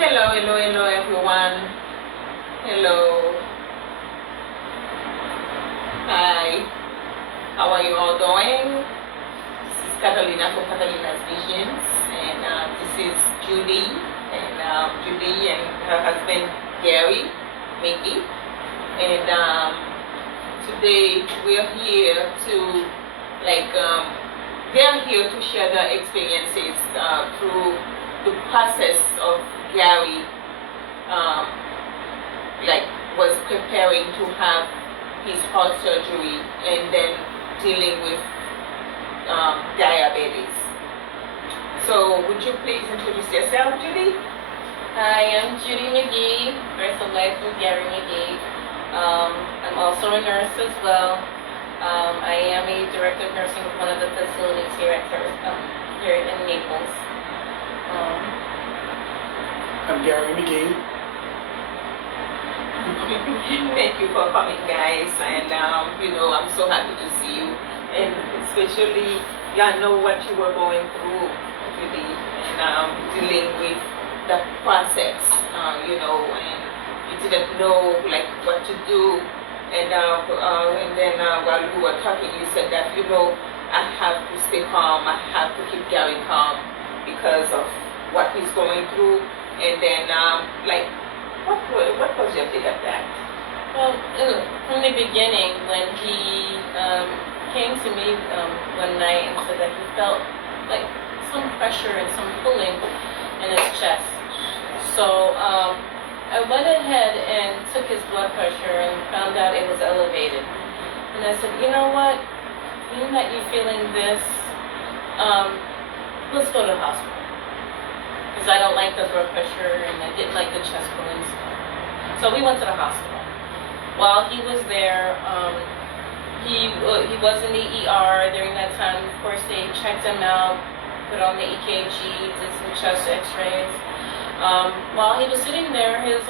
Hello, hello, hello everyone. Hello. Hi. How are you all doing? This is Catalina from Catalina's Visions, and this is Judy, and Judy and her husband Gary, Mickey, and today we're here to they're here to share their experiences through the process of Gary was preparing to have his heart surgery and then dealing with diabetes. So would you please introduce yourself, Judy? Hi, I'm Judy McGee, birth of life with Gary McGee. I'm also a nurse as well. I am a director of nursing with one of the facilities here in Naples. I'm Gary McGee. Thank you for coming, guys, and I'm so happy to see you, and especially I know what you were going through, Judy, and dealing with the process, and you didn't know what to do, and then while you were talking, you said that I have to stay calm, I have to keep Gary calm because of what he's going through, and then what was your take of that? Well, from the beginning, when he came to me one night and said that he felt like some pressure and some pulling in his chest. So I went ahead and took his blood pressure and found out it was elevated. And I said, you know what, being that you're feeling this, let's go to the hospital. Because I don't like the blood pressure and I didn't like the chest pulling. So we went to the hospital. While he was there, he was in the ER during that time. Of course, they checked him out, put on the EKG, did some chest X-rays. While he was sitting there, with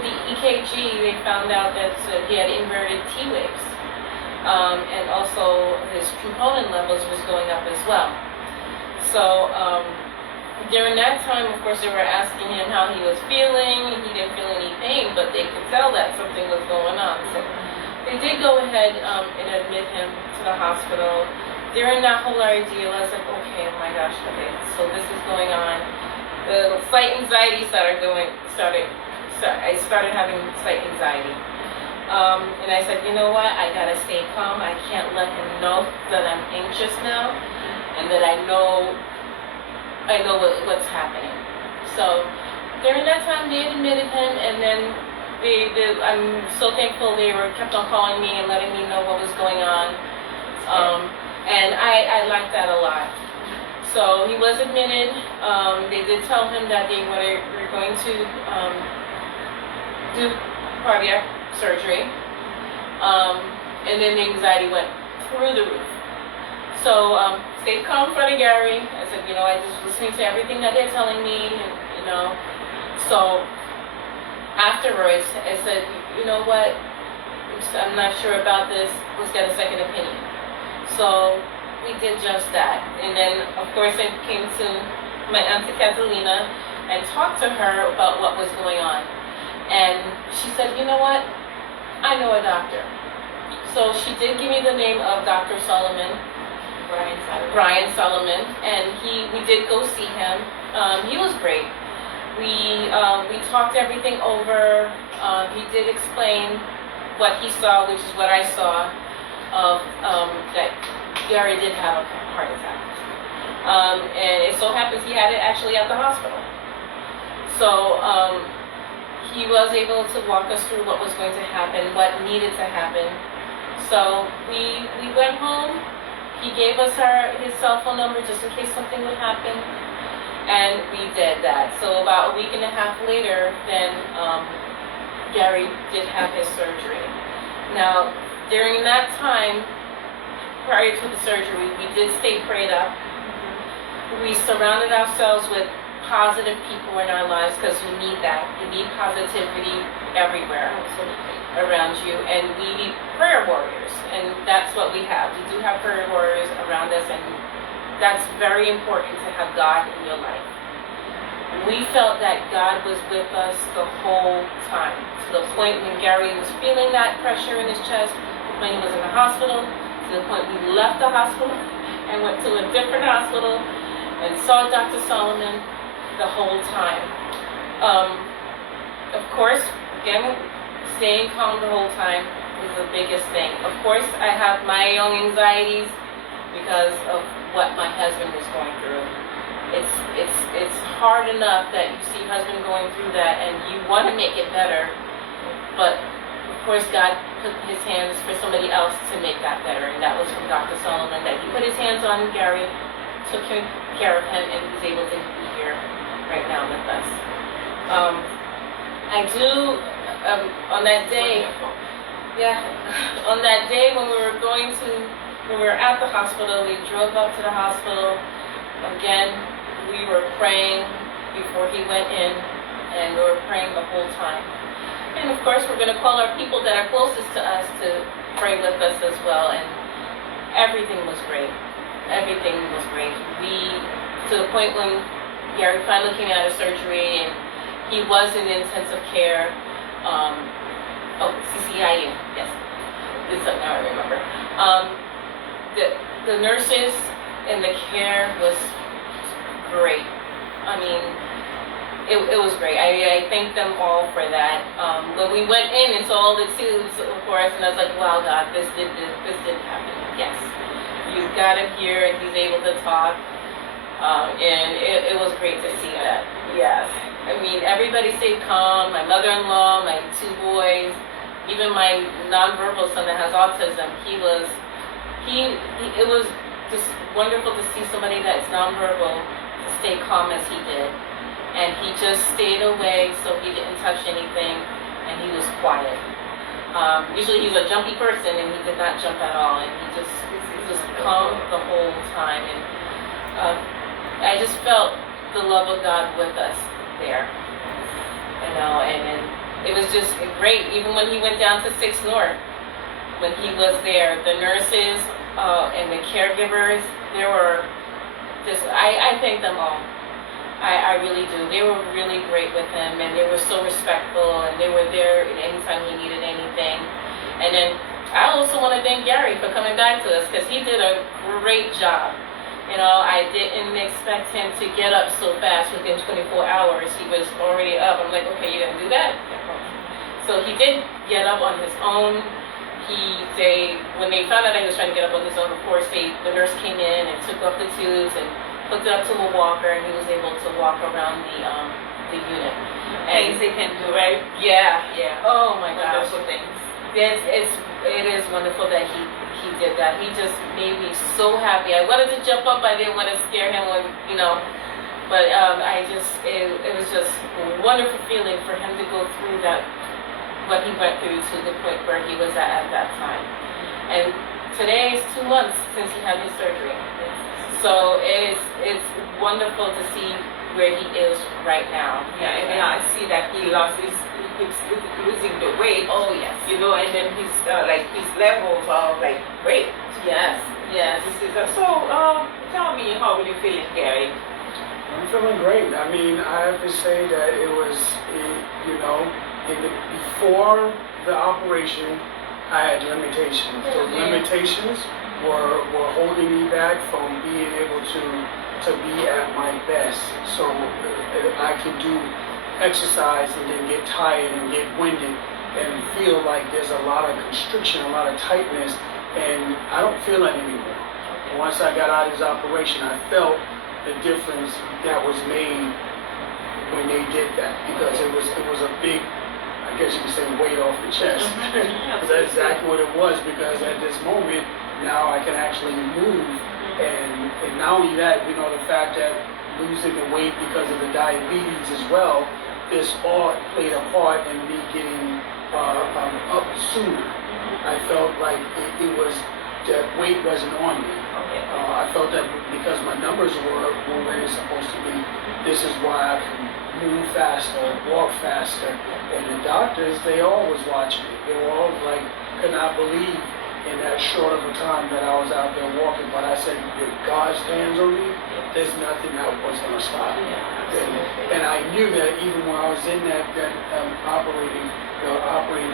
the EKG, they found out that he had inverted T waves, and also his troponin levels was going up as well. So during that time, of course, they were asking him how he was feeling. He didn't feel any pain, but they could tell that something was going on. So they did go ahead and admit him to the hospital. During that whole ordeal, I was like, okay, oh my gosh, okay, so this is going on. The slight anxiety I started having slight anxiety. And I said, you know what, I gotta stay calm. I can't let him know that I'm anxious now and that I know what's happening. So during that time, they admitted him, and then I'm so thankful they kept on calling me and letting me know what was going on. And I liked that a lot. So he was admitted. They did tell him that they were going to do cardiac surgery. And then the anxiety went through the roof. So stayed calm in front of Gary. I said, I just listening to everything that they're telling me, and, So afterwards, I said, you know what, I'm not sure about this. Let's get a second opinion. So we did just that. And then, of course, I came to my Auntie Catalina and talked to her about what was going on. And she said, you know what, I know a doctor. So she did give me the name of Dr. Solomon. Brian Solomon, and we did go see him. He was great. We talked everything over. He did explain what he saw, which is what I saw, that Gary did have a heart attack. And it so happens he had it actually at the hospital. So he was able to walk us through what was going to happen, what needed to happen. So we went home. He gave us his cell phone number just in case something would happen, and we did that. So about a week and a half later, then Gary did have his surgery. Now, during that time, prior to the surgery, we did stay prayed up. We surrounded ourselves with positive people in our lives because you need that. You need positivity everywhere. Absolutely. Around you, and we need prayer warriors, and that's what we have. We do have prayer warriors around us, and that's very important to have God in your life. we felt that God was with us the whole time. To the point when Gary was feeling that pressure in his chest, when he was in the hospital, to the point we left the hospital and went to a different hospital and saw Dr. Solomon the whole time. Of course, again, staying calm the whole time is the biggest thing. Of course, I have my own anxieties because of what my husband was going through. It's hard enough that you see your husband going through that and you want to make it better, but of course God put his hands for somebody else to make that better, and that was from Dr. Solomon, that he put his hands on Gary, took care of him, and he's able to be here right now with us. I do, on that day, on that day when we were at the hospital, we drove up to the hospital. Again, we were praying before he went in, and we were praying the whole time. And of course, we're going to call our people that are closest to us to pray with us as well. And everything was great. Everything was great. To the point when Gary finally came out of surgery, and he was in intensive care. CCIU, yes. Now I remember. The nurses and the care was great. I mean, it was great. I thank them all for that. When we went in and saw all the tubes, of course, and I was like, wow, God, this didn't happen. Yes. You got him here and he's able to talk. And it was great to see that. Yes. I mean, everybody stayed calm. My mother-in-law, my two boys, even my nonverbal son that has autism, it was just wonderful to see somebody that's nonverbal to stay calm as he did. And he just stayed away so he didn't touch anything, and he was quiet. Usually he's a jumpy person, and he did not jump at all, and he just calm the whole time. And I just felt the love of God with us there, and it was just great. Even when he went down to 6 North, when he was there, the nurses and the caregivers, they were just, I thank them all. I really do. They were really great with him, and they were so respectful, and they were there anytime he needed anything. And then I also want to thank Gary for coming back to us, because he did a great job. I didn't expect him to get up so fast. Within 24 hours, he was already up. I'm like, okay, you're going to do that? So he did get up on his own. When they found out that he was trying to get up on his own, of course, the nurse came in and took off the tubes and hooked it up to a walker, and he was able to walk around the unit. Things they can do, right? Yeah. Oh my gosh. Wonderful things. It is wonderful that he did that. He just made me so happy. I wanted to jump up. I didn't want to scare him, but it was just a wonderful feeling for him to go through that, what he went through, to the point where he was at that time. And today is 2 months since he had his surgery. So it's wonderful to see where he is right now. Yeah, and I see that he keeps losing the weight. Oh yes. And then his levels are great. Yes. Tell me, how are you feeling, Gary? I'm feeling great. I mean, I have to say that it was, before the operation, I had limitations. Those limitations were holding me back from being able to be at my best. So I can do exercise and then get tired and get winded and feel like there's a lot of constriction, a lot of tightness, and I don't feel that anymore. Once I got out of this operation, I felt the difference that was made when they did that, because it was a big, I guess you could say, weight off the chest. That's exactly what it was, because at this moment, now I can actually move, and not only that, the fact that losing the weight because of the diabetes as well, this all played a part in me getting up sooner. I felt like it was, that weight wasn't on me. I felt that because my numbers were where they're supposed to be, this is why I can move faster, walk faster. And the doctors, they all was watching me. They were all could not believe in that short of a time that I was out there walking. But I said, with God's hands on me, there's nothing that was going to stop me. And I I knew that even when I was in that operating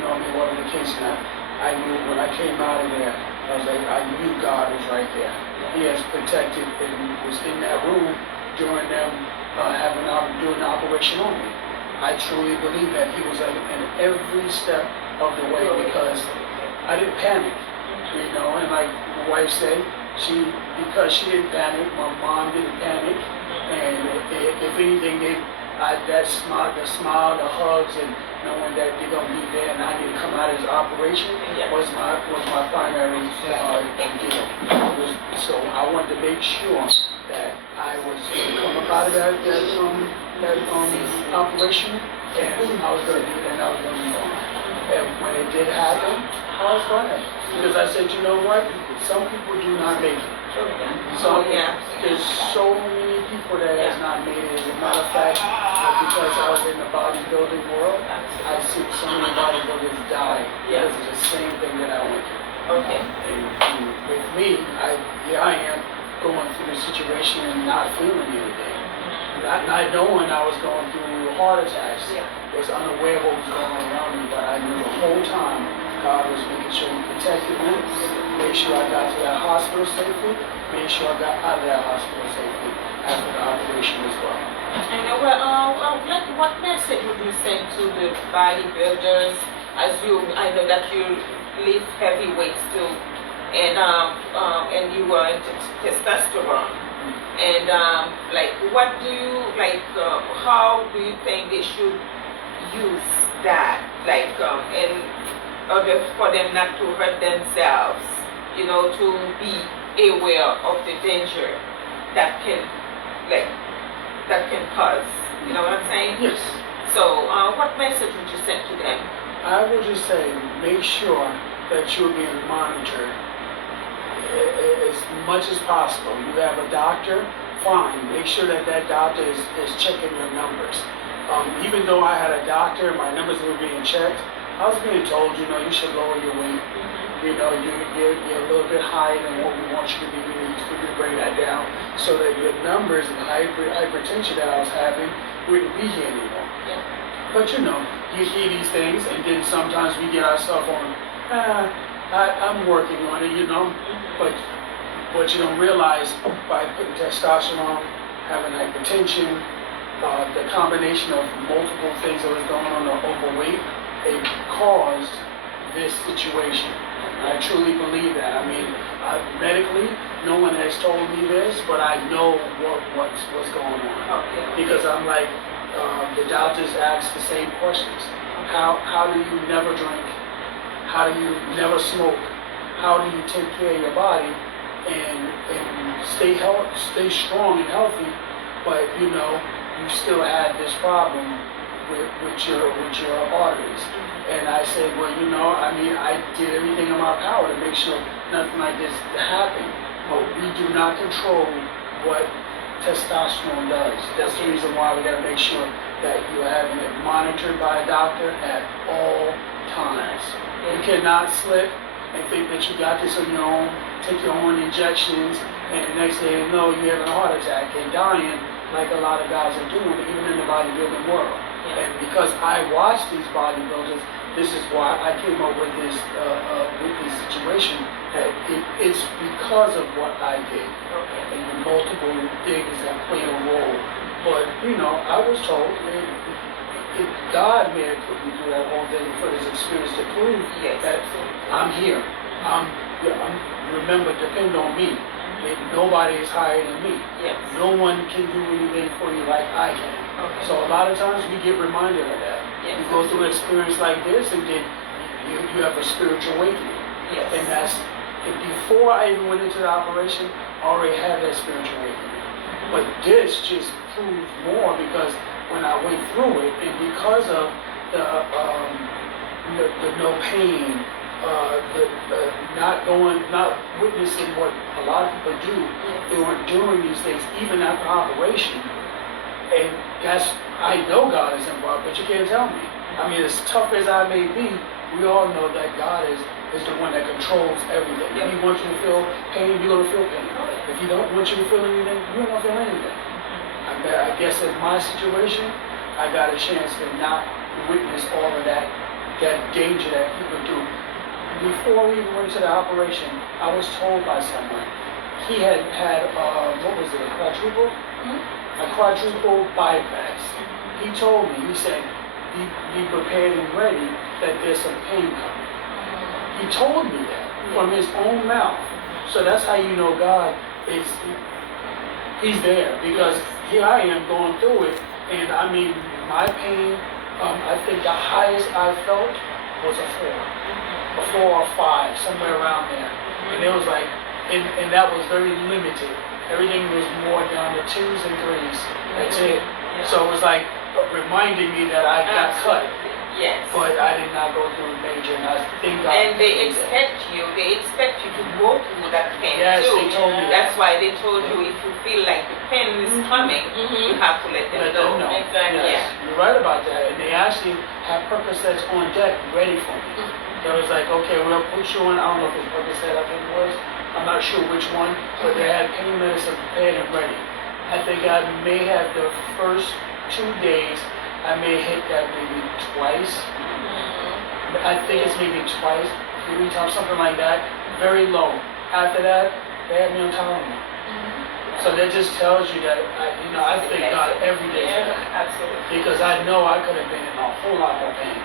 on me, whatever the case now, I knew when I came out of there, I was like, I knew God was right there. He has protected and was in that room during them doing the operation on me. I truly believe that he was in every step of the way because I didn't panic, and like my wife said, because she didn't panic, my mom didn't panic, and if anything, the smile, the hugs, and knowing that they're gonna be there and I need to come out of this operation was my primary deal. So I wanted to make sure that I was going to come up out of that operation, and I was going to do that, and I was going to be fine. And when it did happen, I was glad because I said, you know what? Some people do not make it. There's so many people that has not made it. As a matter of fact, because I was in the bodybuilding world, I see so many bodybuilders die because of the same thing that I went through. Okay. And with me, I am going through the situation and not feeling anything. Not knowing I was going through heart attacks. Was unaware of what was going on around me, but I knew the whole time God was making sure He protected me, made sure I got to that hospital safely, made sure I got out of that hospital safely after the operation as well. And what message would you send to the bodybuilders I know that you lift heavy weights too, and you were into testosterone, and what do you how do you think they should use that, in order for them not to hurt themselves, to be aware of the danger that can cause, you know what I'm saying? Yes. So what message would you send to them? I would just say, make sure that you're being monitored as much as possible. You have a doctor, fine. Make sure that doctor is checking your numbers. Even though I had a doctor, my numbers were being checked, I was being told, you should lower your weight. You're a little bit higher than what we want you to be. We need to bring that down so that your numbers and the hypertension that I was having wouldn't be here anymore. Yeah. But you hear these things, and then sometimes we get ourselves on, I'm working on it, But what you don't realize, by putting testosterone, having hypertension, the combination of multiple things that was going on, the overweight, it caused this situation. I truly believe that. I mean, medically, no one has told me this, but I know what's going on. Because I'm like, the doctors ask the same questions. How do you never drink? How do you never smoke? How do you take care of your body and stay strong and healthy, but you still had this problem with your arteries? And I said, well, I did everything in my power to make sure nothing like this happened. But we do not control what testosterone does. That's the reason why we got to make sure that you're having it monitored by a doctor at all times. You cannot slip and think that you got this on your own, take your own injections, and the next day you're having a heart attack and dying like a lot of guys are doing, even in the bodybuilding world. And because I watch these bodybuilders, this is why I came up with this situation, that it's because of what I did. And the multiple things that play a role. But, I was told, God may have put me through that whole thing for this experience to prove that I'm here. Remember, depend on me. Nobody is higher than me. No one can do anything for you like I can. So a lot of times we get reminded of that. You go through an experience like this, and then you have a spiritual awakening. And before I even went into the operation, I already had that spiritual awakening. But this just proves more, because when I went through it, and because of the no pain, not witnessing what a lot of people do, they weren't doing these things even after operation. And I know God is involved, but you can't tell me. I mean, as tough as I may be, we all know that God is the one that controls everything. If He wants you to feel pain, you're going to feel pain. If He don't want you to feel anything, you're not going to feel anything. I guess in my situation, I got a chance to not witness all of that danger that people do. Before we even went to the operation, I was told by someone he had what was it, a quadruple? A quadruple bypass. He told me, he said, be prepared and ready that there's some pain coming. He told me that from his own mouth. So that's how you know God is, he's there, because here I am going through it, and I mean, my pain, I think the highest I felt was a 4 or 5, somewhere around there. And it was like, and that was very limited. Everything was more down to 2s and 3s. That's it. So it was like reminding me that I got cut. Yes. But I did not go through major, and I think God. And they expect you to go through that pain Yes, too. they told me That's why they told you if you feel like the pain is coming, you have to let them know. Exactly. Yes, you're right about that. And they actually have Percocets on deck ready for me. It was like, okay, we'll put you on, I don't know if it's Percocet, I think it was. I'm not sure which one, but they had pain medicine prepared and ready. I think I may have the first 2 days, I may hit that maybe twice. I think it's maybe twice, 3 times, something like that. Very low. After that, they had me on Tylenol. So that just tells you that I thank God every day for that. Absolutely. Because I know I could have been in a whole lot more pain.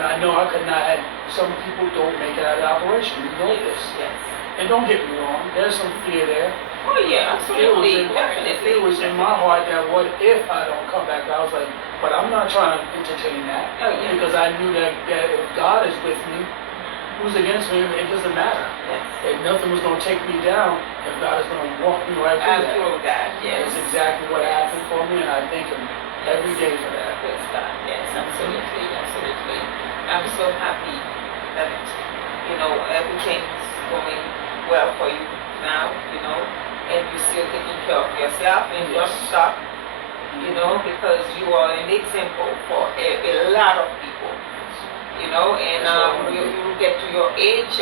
And I know I could not have, some people don't make it out of the operation. You know this. Yes. And don't get me wrong, there's some fear there. Oh yeah, absolutely, definitely. It was in my heart that what if I don't come back? I was like, but I'm not trying to entertain that. Oh, yeah. Because I knew that if God is with me, who's against me, it doesn't matter. Yes. And nothing was going to take me down if God is going to walk me right through that. Through that, yes. That's exactly what happened for me, and I thank Him every day for that. Praise God. Yes, absolutely, absolutely. I'm so happy that everything's going well for you now, and you're still taking care of yourself and your stuff, because you are an example for a lot of people, and you get to your age.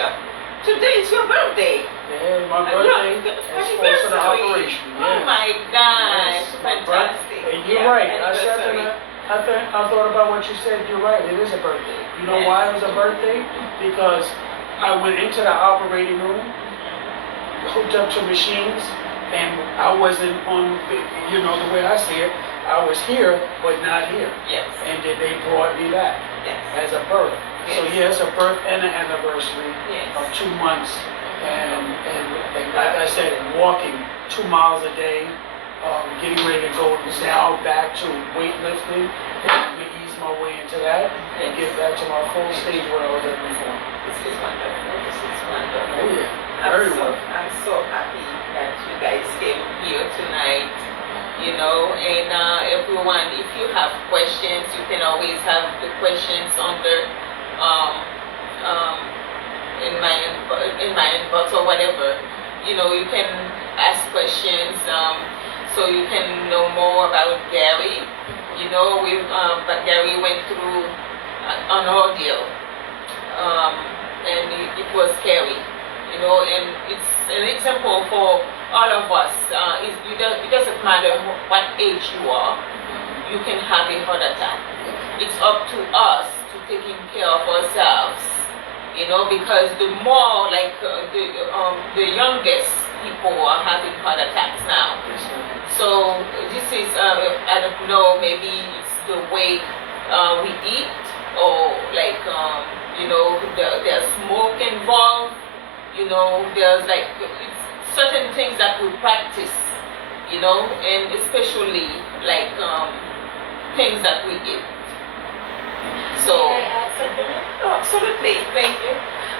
Today is your birthday. Yeah, my birthday is close to the operation. Oh Yeah. my gosh, Yes, fantastic. And you're right. I thought about what you said. You're right. It is a birthday. You know why it was a birthday? Because I went into the operating room, hooked up to machines, and I wasn't on, the way I see it, I was here, but not here. Yes. And then they brought me back as a birth. Yes. So yes, a birth and an anniversary of 2 months. And like I said, walking 2 miles a day, getting ready to go now back to weightlifting, and I'm going to ease my way into that and get back to my full stage where I was at before. This is wonderful. This is wonderful. Oh yeah, very wonderful. I'm so happy that you guys came here tonight. And everyone, if you have questions, you can always have the questions under in my inbox or whatever. You can ask questions so you can know more about Gary. But Gary went through an ordeal, and it was scary. And it's an example for all of us. It doesn't matter what age you are, you can have a heart attack. It's up to us to taking care of ourselves, because the more like the youngest people are having heart attacks now. So this is, I don't know, maybe it's the way we eat, or like, there's smoke involved. There's like certain things that we practice, and especially like things that we eat. So, absolutely, Thank you.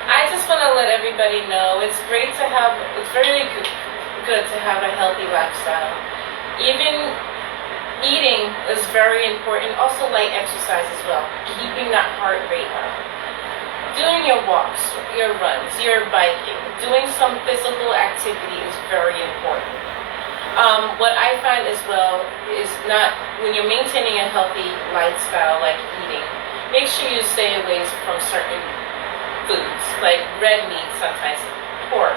I just want to let everybody know it's really good to have a healthy lifestyle. Even eating is very important, also light exercise as well, keeping that heart rate up. Doing your walks, your runs, your biking, doing some physical activity is very important. What I find as well is when you're maintaining a healthy lifestyle like eating, make sure you stay away from certain foods like red meat, sometimes pork,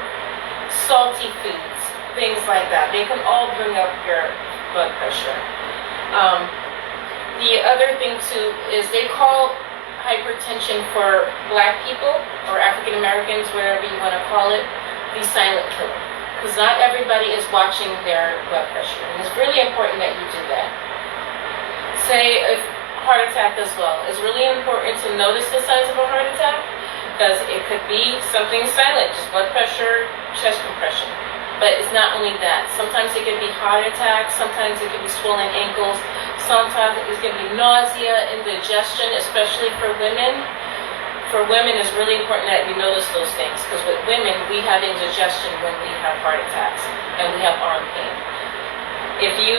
salty foods, things like that. They can all bring up your blood pressure. The other thing too is they call hypertension for Black people or African Americans, whatever you want to call it, the silent killer. Because not everybody is watching their blood pressure. And it's really important that you do that. Say a heart attack as well. It's really important to notice the signs of a heart attack because it could be something silent, just blood pressure, chest compression. But it's not only that. Sometimes it can be heart attacks, sometimes it can be swollen ankles, sometimes it's going to be nausea, indigestion, especially for women. For women, it's really important that we notice those things because with women, we have indigestion when we have heart attacks and we have arm pain. If you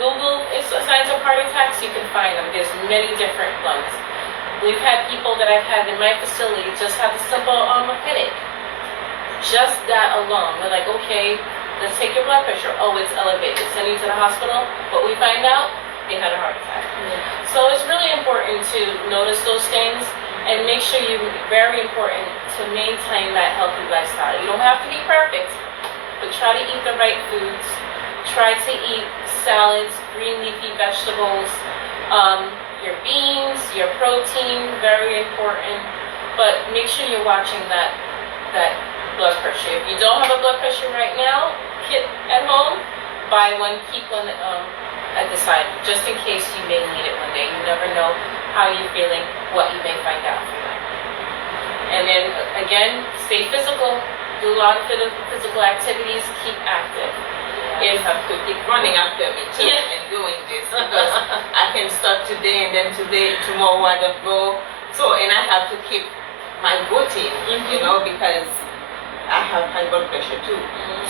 Google signs of heart attacks, you can find them. There's many different ones. We've had people that I've had in my facility just have a simple headache. Just that alone. We're like, okay, let's take your blood pressure. Oh, it's elevated. Send you to the hospital. But we find out they had a heart attack. So it's really important to notice those things. And make sure very important to maintain that healthy lifestyle. You don't have to be perfect, but try to eat the right foods. Try to eat salads, green leafy vegetables, your beans, your protein, very important. But make sure you're watching that blood pressure. If you don't have a blood pressure right now, kit at home, buy one, keep one at the side, just in case you may need it one day. You never know how you're feeling, what you may find out from that. And then again, stay physical. Do a lot of physical activities. Keep active. You have to keep running after me too and doing this because I can start today and then tomorrow I don't go. So and I have to keep my routine, you know, because I have high blood pressure too.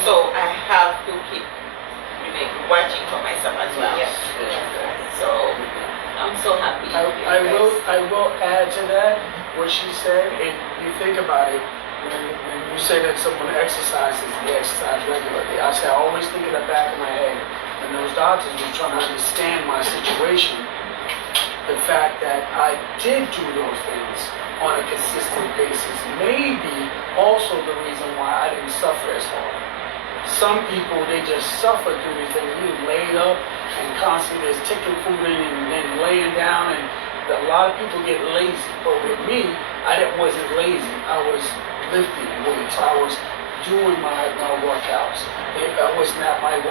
So I have to keep watching for myself as well. Yes. So I'm so happy. I will add to that what she said. And you think about it, when you say that someone exercises, they exercise regularly. I always think in the back of my head, when those doctors were trying to understand my situation, the fact that I did do those things on a consistent basis may be also the reason why I didn't suffer as hard. Some people, they just suffer through these things, being laid up and constantly just taking food in and then laying down, and a lot of people get lazy. But with me, I wasn't lazy. I was lifting weights. I was doing my workouts. I was not my 100%,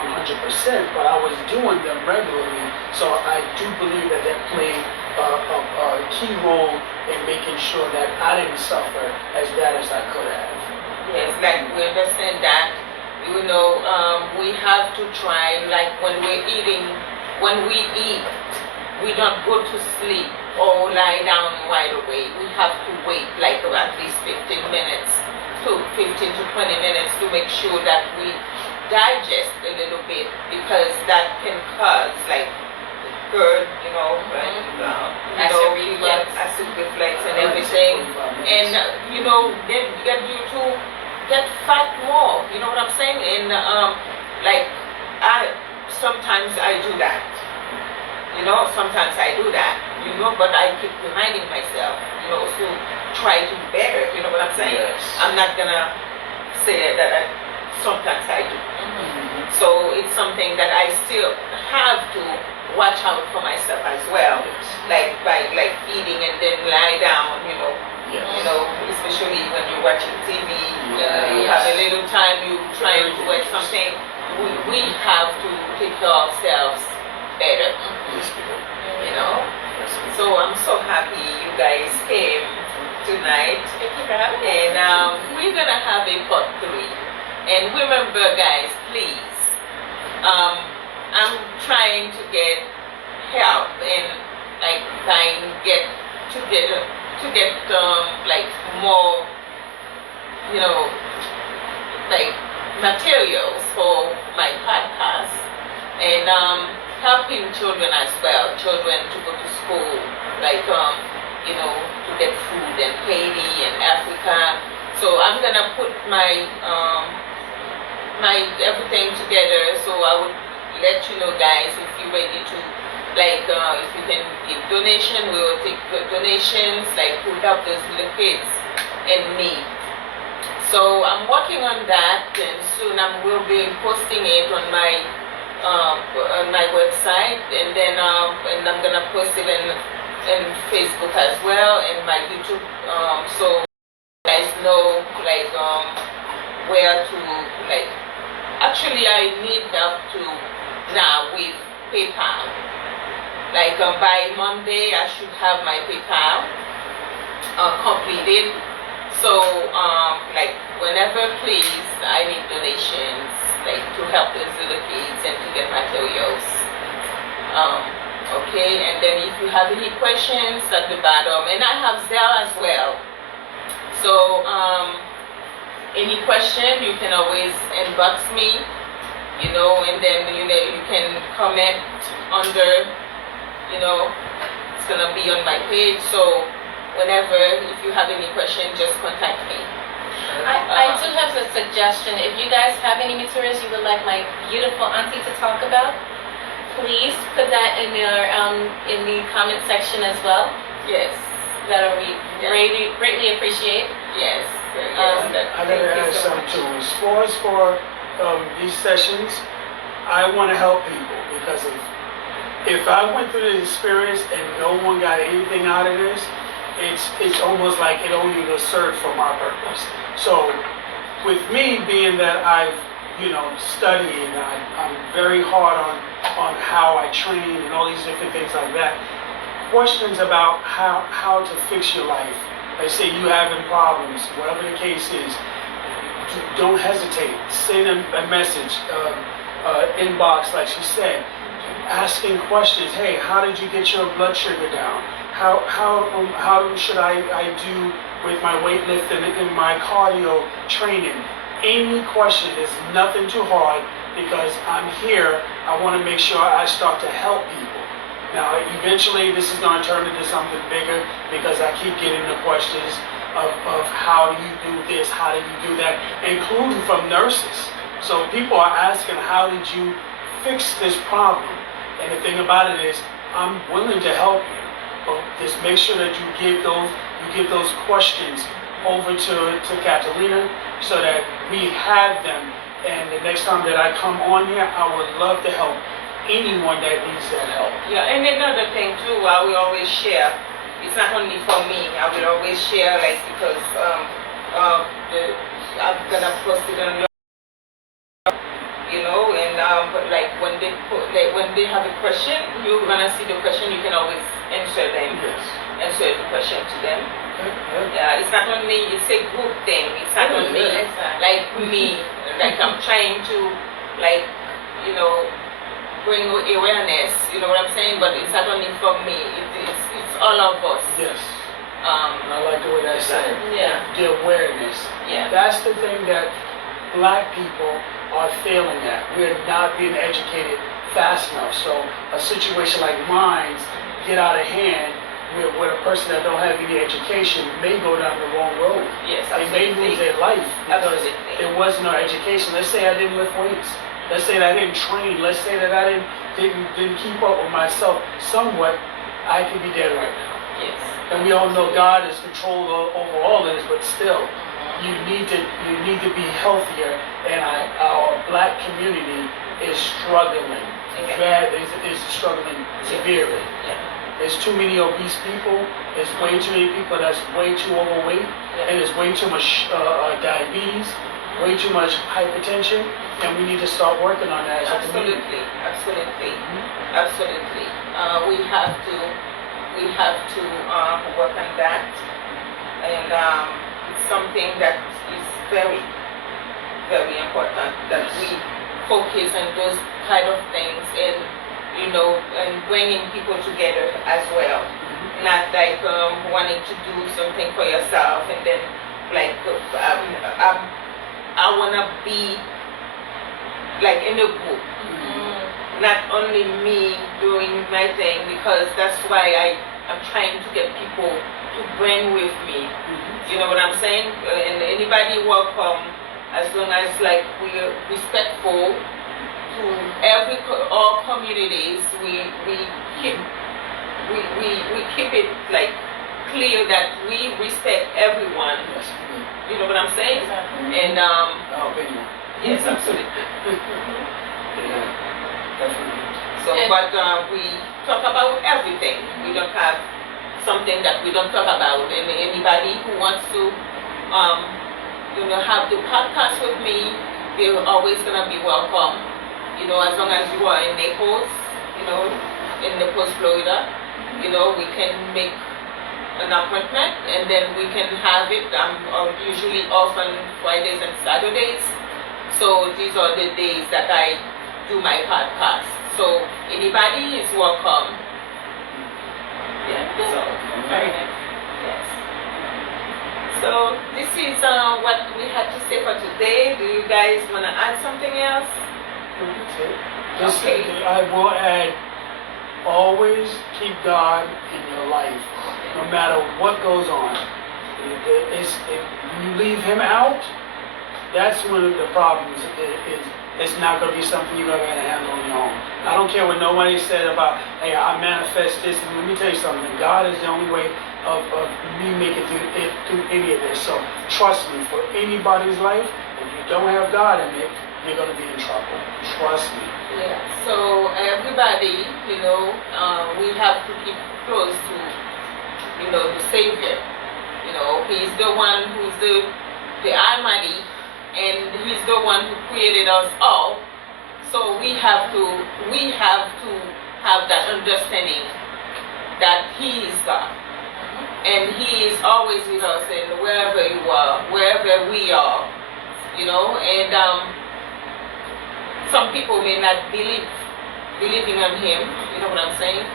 but I was doing them regularly. So I do believe that played a key role in making sure that I didn't suffer as bad as I could have. Yes, like we understand that. You know, we have to try, like when we eat, we don't go to sleep or lie down right away. We have to wait like at least 15 minutes to 15 to 20 minutes to make sure that we digest a little bit because that can cause like GERD, acid reflux and everything. And, get you to get fat more, you know what I'm saying? And sometimes I do that, sometimes I do that, but I keep reminding myself, to try to do better, you know what I'm saying? Yes. I'm not gonna say that sometimes I do. So it's something that I still have to watch out for myself as well, like by eating and then lie down, especially when you're watching TV, you have a little time, you trying to watch something. We have to take care of ourselves better, So I'm so happy you guys came tonight. Thank you for having me. And we're gonna have a part 3. And remember, guys, please, I'm trying to get help and get more, materials for my podcast and helping children as well, children to go to school, to get food in Haiti and Africa. So I'm gonna put my everything together. So I would let you know, guys, if you're ready to, if you can give donation, we will take donations, to help those little kids in need. So I'm working on that, and soon I will be posting it on my on my website, and then and I'm gonna post it in Facebook as well, and my YouTube, so you guys know like where to like. Actually, I need help to now with PayPal. Like by Monday, I should have my PayPal completed. So like whenever, please, I need donations like to help those little kids and to get materials. Okay, and then if you have any questions at the bottom, and I have Zelle as well. So any question, you can always inbox me, you know, and then you can comment under, you know, it's gonna be on my page. So whenever, if you have any question, just contact me. I do have a suggestion. If you guys have any materials you would like my beautiful auntie to talk about, please put that in your in the comment section as well. Yes. That'll be greatly appreciate. Yes. I gotta add something too. As far as for these sessions, I want to help people because if I went through the experience and no one got anything out of this, it's almost like it only was served for my purpose. So with me being that I've studied and I'm very hard on how I train and all these different things like that, questions about how to fix your life. Like say you having problems, whatever the case is, don't hesitate. Send a message, inbox, like she said, asking questions. Hey, how did you get your blood sugar down? How should I do with my weightlifting and my cardio training? Any question is nothing too hard because I'm here. I want to make sure I start to help people. Now, eventually, this is going to turn into something bigger because I keep getting the questions of how do you do this, how do you do that, including from nurses. So people are asking, how did you fix this problem? And the thing about it is, I'm willing to help you, but just make sure that you give those questions over to Catalina so that we have them. And the next time that I come on here, I would love to help anyone that needs that help. Yeah, and another thing too, I will always share. It's not only for me. I will always share, like because I'm gonna post it on your, and but like when they have a question, you're gonna see the question. You can always answer them. Yes. Answer the question to them. Okay. Yeah, it's not only. It's a group thing. It's not only like me. Like I'm trying to bring awareness, you know what I'm saying? But it's not only for me, it's all of us. Yes. I like the way that's said. Yeah. The awareness. Yeah. That's the thing that Black people are failing at. We're not being educated fast enough. So a situation like mine's get out of hand with a person that don't have any education may go down the wrong road. Yes, they may lose their life because there was no education. Let's say I didn't lift weights. Let's say that I didn't train. Let's say that I didn't keep up with myself somewhat. I could be dead right now. Yes. And we all know God is controlled over all of this, but still, you need to be healthier. And our Black community is struggling. Is struggling severely. Yeah. There's too many obese people. There's way too many people that's way too overweight, and there's way too much diabetes, way too much hypertension. And we need to start working on that as a community. Absolutely. We have to work on that, and it's something that is very, very important that we focus on those kind of things, and and bringing people together as well. Not like wanting to do something for yourself and then like I wanna be like in a group, not only me doing my thing, because that's why I'm trying to get people to bring with me. You know what I'm saying? And anybody welcome, as long as like we're respectful to all communities. We keep it like clear that we respect everyone. You know what I'm saying? And yes, absolutely. Definitely. So, but we talk about everything. We don't have something that we don't talk about. And anybody who wants to, have the podcast with me, they're always gonna be welcome. As long as you are in Naples, in Naples, Florida, we can make an appointment and then we can have it. I'm usually off on Fridays and Saturdays. So these are the days that I do my podcast. So anybody is welcome. Yeah. So Very nice. yes. So this is what we had to say for today. Do you guys want to add something else? That's it. Just, Okay. I will add, always keep God in your life, no matter what goes on. If you leave Him out, that's one of the problems. It's not going to be something you're going to handle on your own. I don't care what nobody said about, hey, I manifest this. And let me tell you something. God is the only way of me making it through any of this. So trust me, for anybody's life, if you don't have God in it, you're going to be in trouble. Trust me. Yeah. So everybody, we have to keep close to, the Savior. He's the one who's the Almighty, and He's the one who created us all. So we have to have that understanding that He is God, and He is always with us, and wherever you are, wherever we are, and some people may not believing on Him, you know what I'm saying?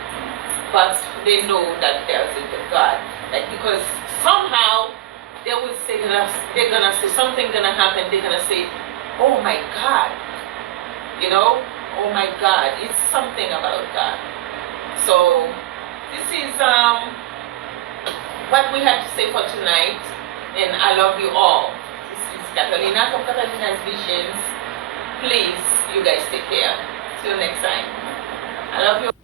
But they know that there's a God. Because somehow they will say they're gonna say something gonna happen, they're gonna say, oh my God. Oh my God. It's something about God. So this is what we had to say for tonight. And I love you all. This is Catalina from Catalina's Visions. Please, you guys take care. Till next time. I love you.